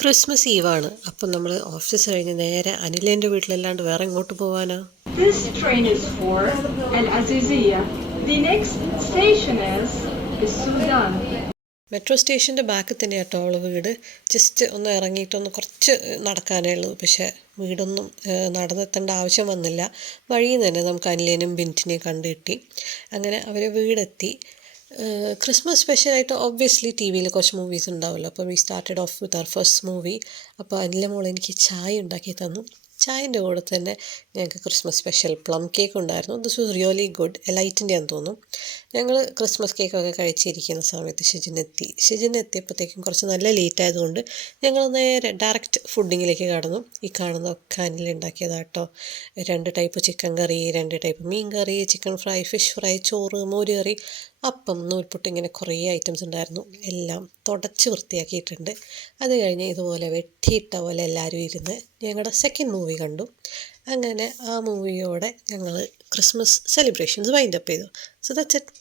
Christmas ഈവാണ്. അപ്പം നമ്മൾ office കഴിഞ്ഞ് നേരെ അനിലേൻ്റെ വീട്ടിലല്ലാണ്ട് വേറെ എങ്ങോട്ട് പോവാനാ? This train is for Al Azizia. The next station is Sudan. Metro സ്റ്റേഷൻ്റെ ബാക്കിൽ തന്നെയാണ് കേട്ടോ അവളെ വീട്. ജസ്റ്റ് ഒന്ന് ഇറങ്ങിയിട്ടൊന്ന് കുറച്ച് നടക്കാനേ ഉള്ളൂ. പക്ഷേ വീടൊന്നും നടന്നെത്തേണ്ട ആവശ്യം വന്നില്ല. വഴിയിൽ നിന്ന് തന്നെ നമുക്ക് അനിലേനും ബിൻറ്റിനെയും കണ്ടു കിട്ടി. അങ്ങനെ അവർ വീടെത്തി. ക്രിസ്മസ് സ്പെഷ്യലായിട്ട് ഒബ്വിയസ്ലി ടി വിയിൽ കുറച്ച് മൂവീസ് ഉണ്ടാവുമല്ലോ. അപ്പോൾ we started off with our first movie. അപ്പോൾ അനിലെ മോൾ എനിക്ക് ചായ ഉണ്ടാക്കി തന്നു. ചായൻ്റെ കൂടെ തന്നെ ഞങ്ങൾക്ക് ക്രിസ്മസ് സ്പെഷ്യൽ പ്ലം കേക്ക് ഉണ്ടായിരുന്നു. This was really good. എലൈറ്റിൻ്റെയാന്ന് തോന്നുന്നു. ഞങ്ങൾ ക്രിസ്മസ് കേക്കൊക്കെ കഴിച്ചിരിക്കുന്ന സമയത്ത് ഷിജിൻ എത്തിയപ്പോഴത്തേക്കും കുറച്ച് നല്ല ലേറ്റ് ആയതുകൊണ്ട് ഞങ്ങൾ നേരെ ഡയറക്റ്റ് ഫുഡിങ്ങിലേക്ക് കടന്നു. ഈ കാണുന്നതൊക്കെ അനിലുണ്ടാക്കിയതാട്ടോ. 2 ടൈപ്പ് ചിക്കൻ കറി, 2 ടൈപ്പ് മീൻ കറി, ചിക്കൻ ഫ്രൈ, ഫിഷ് ഫ്രൈ, ചോറ്, മോര് കറി, അപ്പം, നൂൽപുട്ട്, ഇങ്ങനെ കുറേ ഐറ്റംസ് ഉണ്ടായിരുന്നു. എല്ലാം തുടച്ച് വൃത്തിയാക്കിയിട്ടുണ്ട്. അത് കഴിഞ്ഞ് ഇതുപോലെ വെട്ടിയിട്ട പോലെ എല്ലാവരും ഇരുന്ന് ഞങ്ങളുടെ സെക്കൻഡ് മൂവി കണ്ടു. അങ്ങനെ ആ മൂവിയോടെ ഞങ്ങൾ ക്രിസ്മസ് സെലിബ്രേഷൻസ് വൈൻഡപ്പ് ചെയ്തു. So that's it.